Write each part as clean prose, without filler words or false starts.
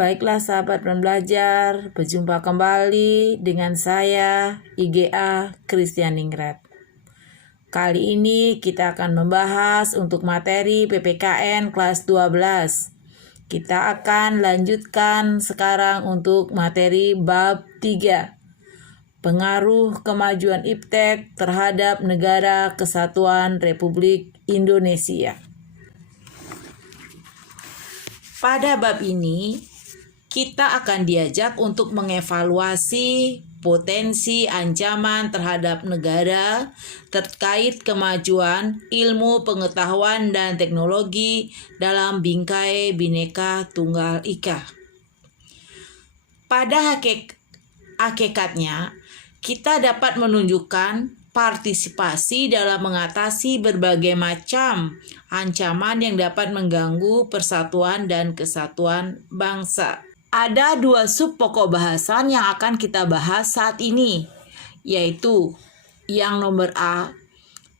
Baiklah sahabat pembelajar, berjumpa kembali dengan saya IGA Kristianingrat. Kali ini kita akan membahas untuk materi PPKN kelas 12. Kita akan lanjutkan sekarang untuk materi bab 3. Pengaruh kemajuan iptek terhadap Negara Kesatuan Republik Indonesia. Pada bab ini, kita akan diajak untuk mengevaluasi potensi ancaman terhadap negara terkait kemajuan ilmu pengetahuan dan teknologi dalam bingkai Bhinneka Tunggal Ika. Pada hakikatnya, kita dapat menunjukkan partisipasi dalam mengatasi berbagai macam ancaman yang dapat mengganggu persatuan dan kesatuan bangsa. Ada dua sub pokok bahasan yang akan kita bahas saat ini, yaitu yang nomor A,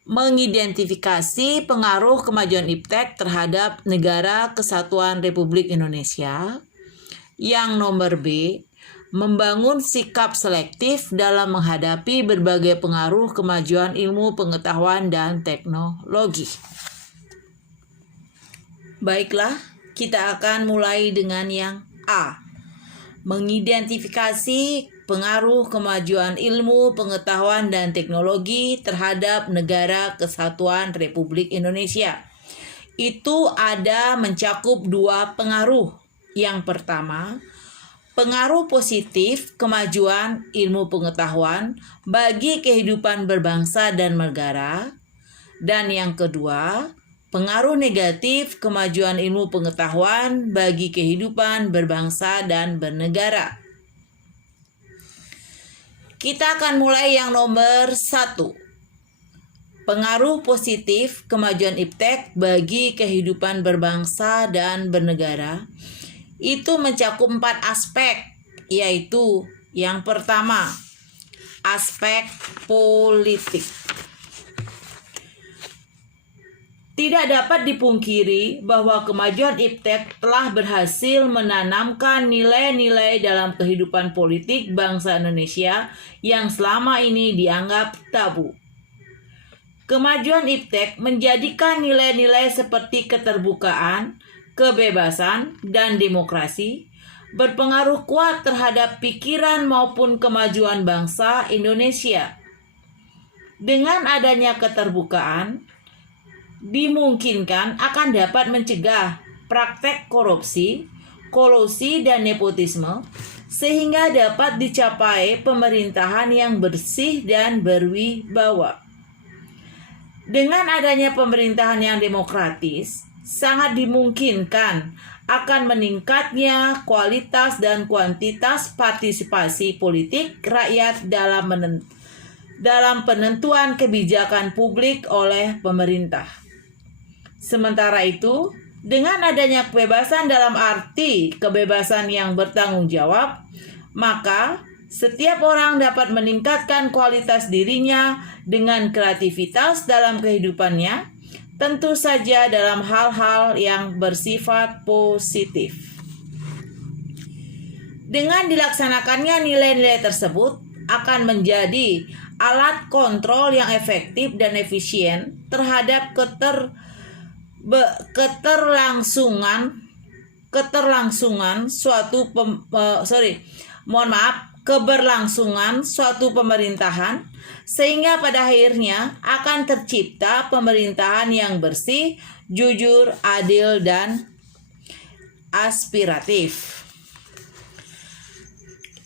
mengidentifikasi pengaruh kemajuan iptek terhadap Negara Kesatuan Republik Indonesia. Yang nomor B, membangun sikap selektif dalam menghadapi berbagai pengaruh kemajuan ilmu pengetahuan dan teknologi. Baiklah, kita akan mulai dengan yang A. Mengidentifikasi pengaruh kemajuan ilmu, pengetahuan, dan teknologi terhadap Negara Kesatuan Republik Indonesia. Itu ada mencakup dua pengaruh. Yang pertama, pengaruh positif kemajuan ilmu pengetahuan bagi kehidupan berbangsa dan negara. Dan yang kedua, pengaruh negatif kemajuan ilmu pengetahuan bagi kehidupan berbangsa dan bernegara. Kita akan mulai yang nomor 1. Pengaruh positif kemajuan iptek bagi kehidupan berbangsa dan bernegara itu mencakup 4 aspek, yaitu yang pertama, aspek politik. Tidak dapat dipungkiri bahwa kemajuan iptek telah berhasil menanamkan nilai-nilai dalam kehidupan politik bangsa Indonesia yang selama ini dianggap tabu. Kemajuan iptek menjadikan nilai-nilai seperti keterbukaan, kebebasan, dan demokrasi berpengaruh kuat terhadap pikiran maupun kemajuan bangsa Indonesia. Dengan adanya keterbukaan, dimungkinkan akan dapat mencegah praktek korupsi, kolusi, dan nepotisme, sehingga dapat dicapai pemerintahan yang bersih dan berwibawa. Dengan adanya pemerintahan yang demokratis, sangat dimungkinkan akan meningkatnya kualitas dan kuantitas partisipasi politik rakyat dalam penentuan kebijakan publik oleh pemerintah. Sementara itu, dengan adanya kebebasan dalam arti kebebasan yang bertanggung jawab, maka setiap orang dapat meningkatkan kualitas dirinya dengan kreativitas dalam kehidupannya, tentu saja dalam hal-hal yang bersifat positif. Dengan dilaksanakannya nilai-nilai tersebut akan menjadi alat kontrol yang efektif dan efisien terhadap keberlangsungan suatu pemerintahan, sehingga pada akhirnya akan tercipta pemerintahan yang bersih, jujur, adil, dan aspiratif.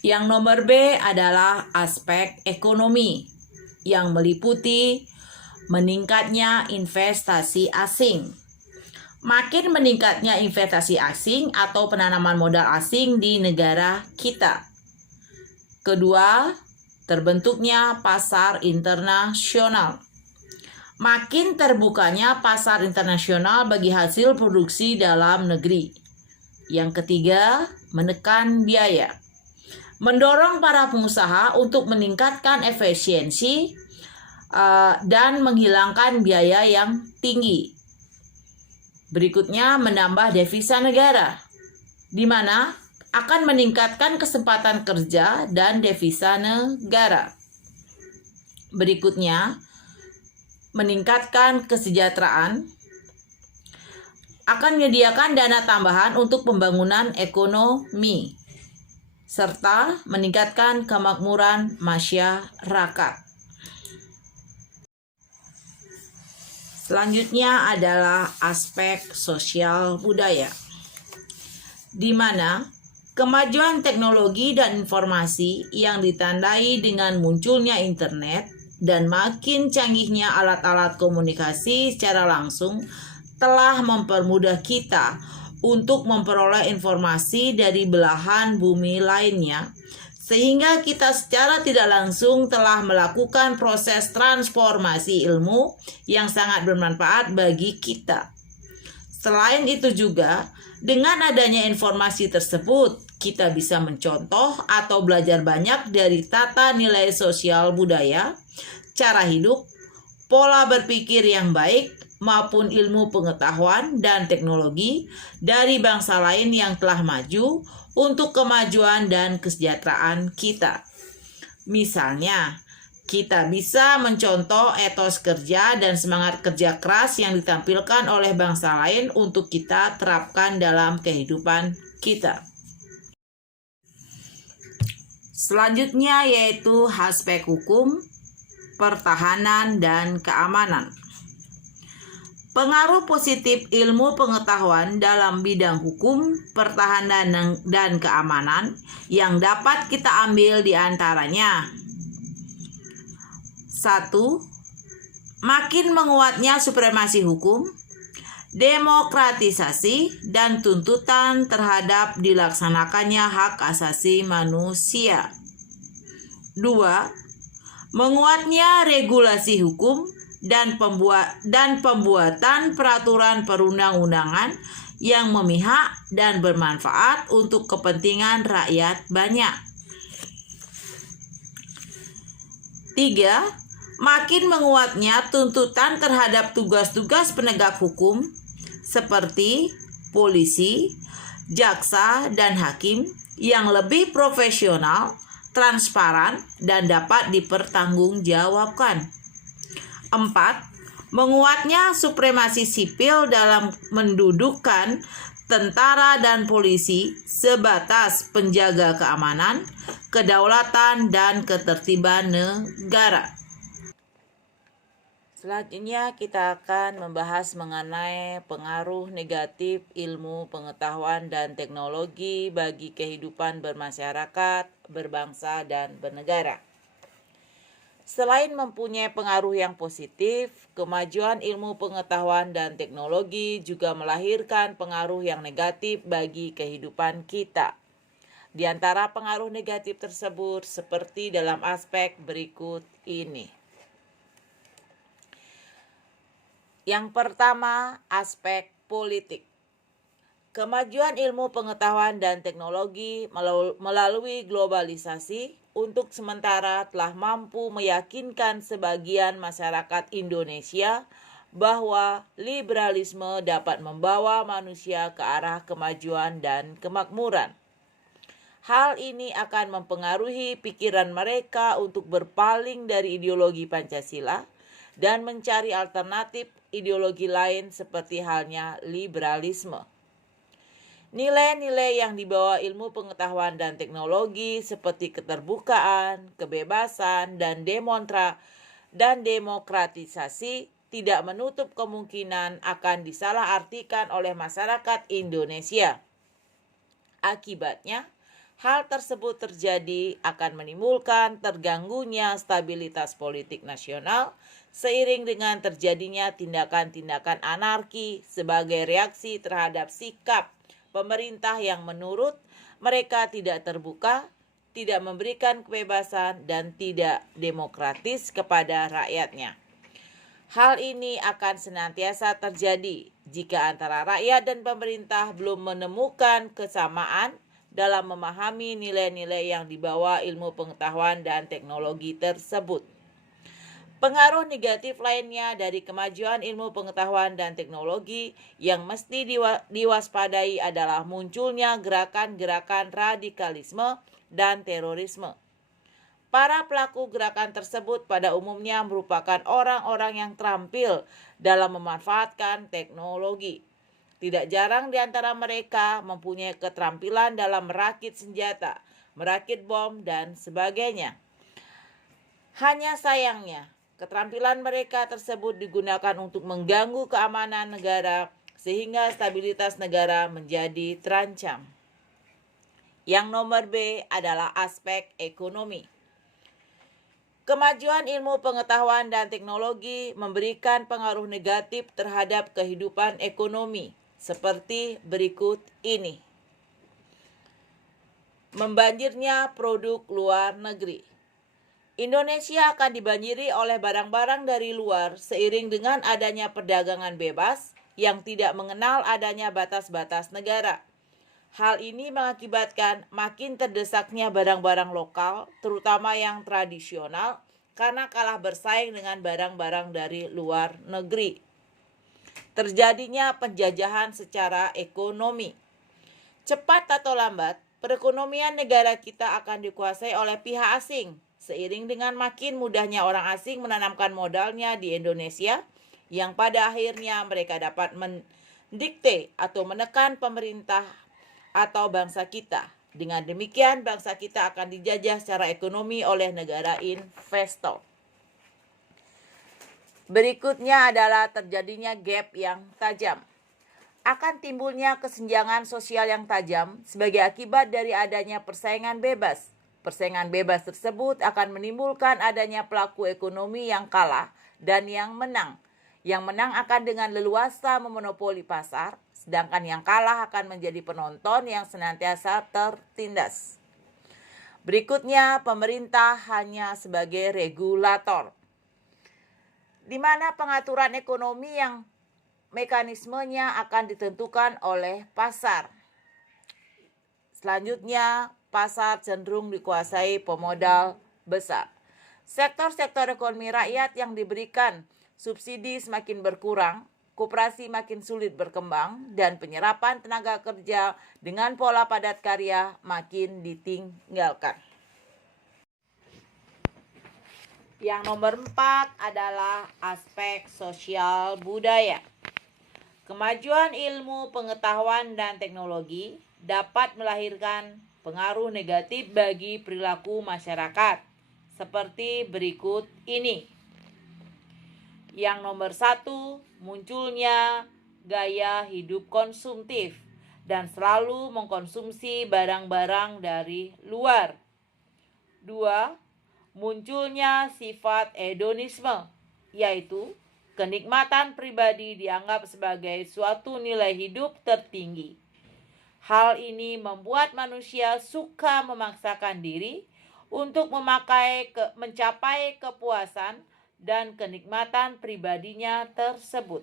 Yang nomor B adalah aspek ekonomi, yang meliputi meningkatnya investasi asing. Makin meningkatnya investasi asing atau penanaman modal asing di negara kita. Kedua, terbentuknya pasar internasional. Makin terbukanya pasar internasional bagi hasil produksi dalam negeri. Yang ketiga, menekan biaya. Mendorong para pengusaha untuk meningkatkan efisiensi dan menghilangkan biaya yang tinggi. Berikutnya, menambah devisa negara, di mana akan meningkatkan kesempatan kerja dan devisa negara. Berikutnya, meningkatkan kesejahteraan, akan menyediakan dana tambahan untuk pembangunan ekonomi, serta meningkatkan kemakmuran masyarakat. Selanjutnya adalah aspek sosial budaya, di mana kemajuan teknologi dan informasi yang ditandai dengan munculnya internet dan makin canggihnya alat-alat komunikasi secara langsung telah mempermudah kita untuk memperoleh informasi dari belahan bumi lainnya, sehingga kita secara tidak langsung telah melakukan proses transformasi ilmu yang sangat bermanfaat bagi kita. Selain itu juga, dengan adanya informasi tersebut, kita bisa mencontoh atau belajar banyak dari tata nilai sosial budaya, cara hidup, pola berpikir yang baik, maupun ilmu pengetahuan dan teknologi dari bangsa lain yang telah maju untuk kemajuan dan kesejahteraan kita. Misalnya, kita bisa mencontoh etos kerja dan semangat kerja keras yang ditampilkan oleh bangsa lain untuk kita terapkan dalam kehidupan kita. Selanjutnya yaitu aspek hukum, pertahanan, dan keamanan. Pengaruh positif ilmu pengetahuan dalam bidang hukum, pertahanan, dan keamanan yang dapat kita ambil di antaranya. 1. Makin menguatnya supremasi hukum, demokratisasi, dan tuntutan terhadap dilaksanakannya hak asasi manusia. 2. Menguatnya regulasi hukum dan pembuatan peraturan perundang-undangan yang memihak dan bermanfaat untuk kepentingan rakyat banyak. 3. Makin menguatnya tuntutan terhadap tugas-tugas penegak hukum seperti polisi, jaksa, dan hakim yang lebih profesional, transparan, dan dapat dipertanggungjawabkan. 4. Menguatnya supremasi sipil dalam mendudukkan tentara dan polisi sebatas penjaga keamanan, kedaulatan, dan ketertiban negara. Selanjutnya kita akan membahas mengenai pengaruh negatif ilmu pengetahuan dan teknologi bagi kehidupan bermasyarakat, berbangsa, dan bernegara. Selain mempunyai pengaruh yang positif, kemajuan ilmu pengetahuan dan teknologi juga melahirkan pengaruh yang negatif bagi kehidupan kita. Di antara pengaruh negatif tersebut seperti dalam aspek berikut ini. Yang pertama, aspek politik. Kemajuan ilmu pengetahuan dan teknologi melalui globalisasi untuk sementara telah mampu meyakinkan sebagian masyarakat Indonesia bahwa liberalisme dapat membawa manusia ke arah kemajuan dan kemakmuran. Hal ini akan mempengaruhi pikiran mereka untuk berpaling dari ideologi Pancasila dan mencari alternatif ideologi lain seperti halnya liberalisme. Nilai-nilai yang dibawa ilmu pengetahuan dan teknologi seperti keterbukaan, kebebasan, dan demokratisasi tidak menutup kemungkinan akan disalahartikan oleh masyarakat Indonesia. Akibatnya, hal tersebut terjadi akan menimbulkan terganggunya stabilitas politik nasional seiring dengan terjadinya tindakan-tindakan anarki sebagai reaksi terhadap sikap pemerintah yang menurut mereka tidak terbuka, tidak memberikan kebebasan, dan tidak demokratis kepada rakyatnya. Hal ini akan senantiasa terjadi jika antara rakyat dan pemerintah belum menemukan kesamaan dalam memahami nilai-nilai yang dibawa ilmu pengetahuan dan teknologi tersebut. Pengaruh negatif lainnya dari kemajuan ilmu pengetahuan dan teknologi yang mesti diwaspadai adalah munculnya gerakan-gerakan radikalisme dan terorisme. Para pelaku gerakan tersebut pada umumnya merupakan orang-orang yang terampil dalam memanfaatkan teknologi. Tidak jarang di antara mereka mempunyai keterampilan dalam merakit senjata, merakit bom, dan sebagainya. Hanya sayangnya, keterampilan mereka tersebut digunakan untuk mengganggu keamanan negara sehingga stabilitas negara menjadi terancam. Yang nomor B adalah aspek ekonomi. Kemajuan ilmu pengetahuan dan teknologi memberikan pengaruh negatif terhadap kehidupan ekonomi seperti berikut ini. Membanjirnya produk luar negeri. Indonesia akan dibanjiri oleh barang-barang dari luar seiring dengan adanya perdagangan bebas yang tidak mengenal adanya batas-batas negara. Hal ini mengakibatkan makin terdesaknya barang-barang lokal, terutama yang tradisional, karena kalah bersaing dengan barang-barang dari luar negeri. Terjadinya penjajahan secara ekonomi. Cepat atau lambat, perekonomian negara kita akan dikuasai oleh pihak asing. Seiring dengan makin mudahnya orang asing menanamkan modalnya di Indonesia, yang pada akhirnya mereka dapat mendikte atau menekan pemerintah atau bangsa kita. Dengan demikian, bangsa kita akan dijajah secara ekonomi oleh negara investor. Berikutnya adalah terjadinya gap yang tajam. Akan timbulnya kesenjangan sosial yang tajam sebagai akibat dari adanya persaingan bebas. Persaingan bebas tersebut akan menimbulkan adanya pelaku ekonomi yang kalah dan yang menang. Yang menang akan dengan leluasa memonopoli pasar, sedangkan yang kalah akan menjadi penonton yang senantiasa tertindas. Berikutnya, pemerintah hanya sebagai regulator, di mana pengaturan ekonomi yang mekanismenya akan ditentukan oleh pasar. Selanjutnya, pasar cenderung dikuasai pemodal besar. Sektor-sektor ekonomi rakyat yang diberikan subsidi semakin berkurang, koperasi makin sulit berkembang, dan penyerapan tenaga kerja dengan pola padat karya makin ditinggalkan. Yang nomor 4 adalah aspek sosial budaya. Kemajuan ilmu pengetahuan dan teknologi dapat melahirkan pengaruh negatif bagi perilaku masyarakat seperti berikut ini. Yang nomor 1, munculnya gaya hidup konsumtif dan selalu mengkonsumsi barang-barang dari luar. 2, munculnya sifat hedonisme, yaitu kenikmatan pribadi dianggap sebagai suatu nilai hidup tertinggi. Hal ini membuat manusia suka memaksakan diri untuk mencapai kepuasan dan kenikmatan pribadinya tersebut,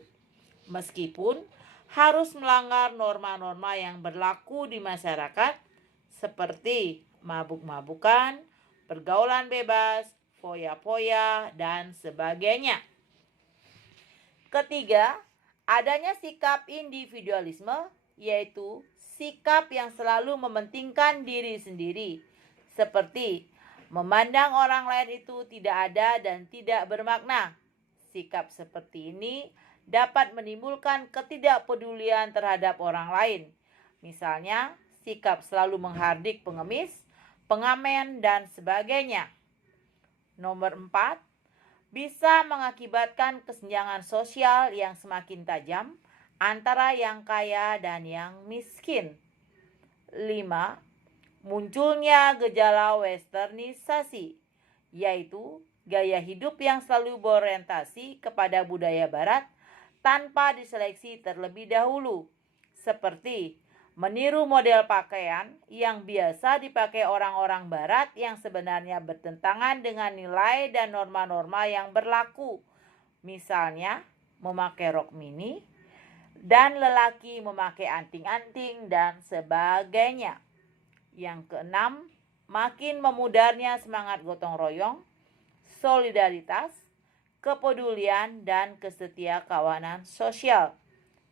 meskipun harus melanggar norma-norma yang berlaku di masyarakat seperti mabuk-mabukan, pergaulan bebas, foya-foya, dan sebagainya. Ketiga, adanya sikap individualisme, yaitu sikap yang selalu mementingkan diri sendiri, seperti memandang orang lain itu tidak ada dan tidak bermakna. Sikap seperti ini dapat menimbulkan ketidakpedulian terhadap orang lain. Misalnya, sikap selalu menghardik pengemis, pengamen, dan sebagainya. Nomor 4, bisa mengakibatkan kesenjangan sosial yang semakin tajam antara yang kaya dan yang miskin. 5. Munculnya gejala westernisasi, yaitu gaya hidup yang selalu berorientasi kepada budaya barat tanpa diseleksi terlebih dahulu, seperti meniru model pakaian yang biasa dipakai orang-orang barat yang sebenarnya bertentangan dengan nilai dan norma-norma yang berlaku. Misalnya, memakai rok mini, dan lelaki memakai anting-anting dan sebagainya. Yang keenam, makin memudarnya semangat gotong royong, solidaritas, kepedulian, dan kesetiakawanan sosial.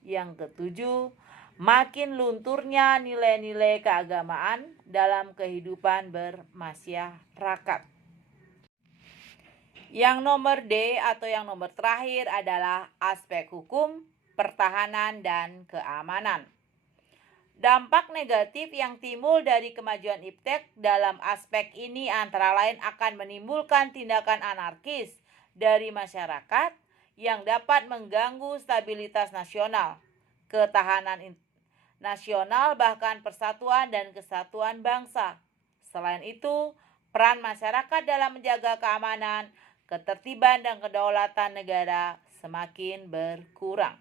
Yang ketujuh, makin lunturnya nilai-nilai keagamaan dalam kehidupan bermasyarakat. Yang nomor D atau yang nomor terakhir adalah aspek hukum, pertahanan, dan keamanan. Dampak negatif yang timbul dari kemajuan iptek dalam aspek ini antara lain akan menimbulkan tindakan anarkis dari masyarakat yang dapat mengganggu stabilitas nasional, ketahanan nasional, bahkan persatuan dan kesatuan bangsa. Selain itu, peran masyarakat dalam menjaga keamanan, ketertiban, dan kedaulatan negara semakin berkurang.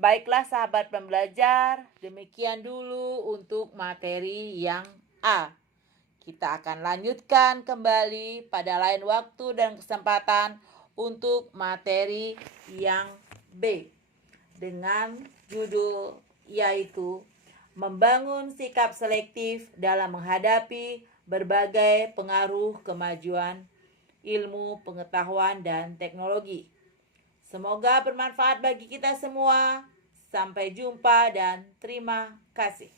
Baiklah sahabat pembelajar, demikian dulu untuk materi yang A. Kita akan lanjutkan kembali pada lain waktu dan kesempatan untuk materi yang B dengan judul yaitu membangun sikap selektif dalam menghadapi berbagai pengaruh kemajuan ilmu, pengetahuan, dan teknologi. Semoga bermanfaat bagi kita semua. Sampai jumpa dan terima kasih.